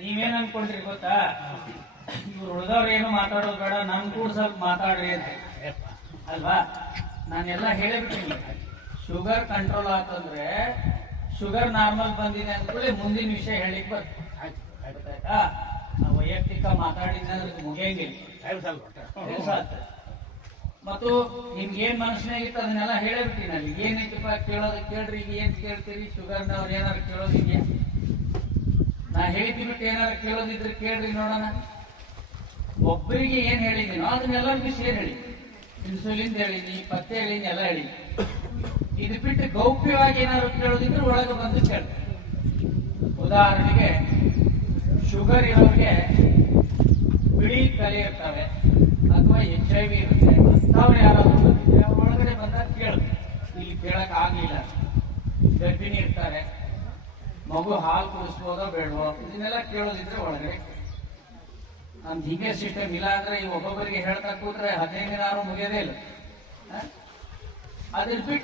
ನೀವೇನ್ ಅನ್ಕೊಂಡ್ರಿ ಗೊತ್ತಾ, ಇವ್ರು ಉಳ್ದವ್ರು ಏನು ಮಾತಾಡೋದು ಬೇಡ, ನನ್ ಕೂಡ ಸ್ವಲ್ಪ ಮಾತಾಡ್ರಿ ಅಂತ ಅಲ್ವಾ. ನಾನೆಲ್ಲ ಹೇಳಿಬಿಡ್ತೀನಿ. ಶುಗರ್ ಕಂಟ್ರೋಲ್ ಆತಂದ್ರೆ, ಶುಗರ್ ನಾರ್ಮಲ್ ಬಂದಿದೆ ಅಂದ್ಕೊಳ್ಳಿ ಮುಂದಿನ ವಿಷಯ ಹೇಳಿಕ್ ಬರ್ತಾಯ್ತಾ. ವೈಯಕ್ತಿಕ ಮಾತಾಡಿದ್ರೆ ಮುಗಿಯಂಗಿಲ್ಲ. ಮತ್ತು ನಿಮ್ಗೆ ಏನ್ ಮನಸ್ಸಿನಾಗಿತ್ತು ಅದನ್ನೆಲ್ಲ ಹೇಳಿಬಿಡ್ತೀನಿ. ಅಲ್ಲಿ ಏನೈತಪ್ಪ ಕೇಳೋದು ಕೇಳ್ರಿ, ಈಗ ಏನ್ ಕೇಳ್ತೀರಿ, ಶುಗರ್ನವ್ರು ಏನಾರು ಕೇಳೋದಿದ್ಯಾ? ನಾ ಹೇಳಿದ್ದಿ ಬಿಟ್ಟು ಏನಾರು ಕೇಳೋದಿದ್ರೆ ಕೇಳ್ರಿ ನೋಡೋಣ. ಒಬ್ಬರಿಗೆ ಏನ್ ಹೇಳಿದೀನೋ ಅದನ್ನೆಲ್ಲರಿಗೂ ಸೇರಿ ಹೇಳಿ. ಇನ್ಸುಲಿನ್ ಹೇಳಿನಿ, ಪತ್ತೆ ಹೇಳಿನಿ, ಎಲ್ಲ ಹೇಳಿ. ಇದು ಬಿಟ್ಟು ಗೌಪ್ಯವಾಗಿ ಏನಾದ್ರು ಕೇಳೋದಿದ್ರೆ ಒಳಗೆ ಬಂದು ಕೇಳಿ. ಉದಾಹರಣೆಗೆ ಶುಗರ್ ಇರೋರಿಗೆ ಬಿಳಿ ಕಲೆ ಇರ್ತವೆ ಅಥವಾ HIV ಇರುತ್ತೆ, ಅವ್ರು ಯಾರಾದ್ರೂ ಬಂದಿದ್ರೆ ಒಳಗಡೆ ಬಂದಾಗ ಕೇಳು. ಇಲ್ಲಿ ಕೇಳಕ್ ಆಗ್ಲಿಲ್ಲ, ಗರ್ಭಿಣಿ ಇರ್ತಾರೆ, ಮಗು ಹಾಲು ಕುಡಿಸ್ಬೋದೋ ಬೇಡವೋ, ಇದನ್ನೆಲ್ಲ ಕೇಳೋದಿದ್ರೆ ಒಳಗಡೆ. ನಮ್ದು ಹೀಗೆ ಸಿಸ್ಟಮ್ ಇಲ್ಲ ಅಂದ್ರೆ ಈ ಒಬ್ಬೊಬ್ಬರಿಗೆ ಹೇಳ್ತಾ ಕೂತ್ರೆ 15 ದಿನ ಮುಗಿಯೋದೇ ಇಲ್ಲ. ಅದ್ರ ಬಿಟ್ಟು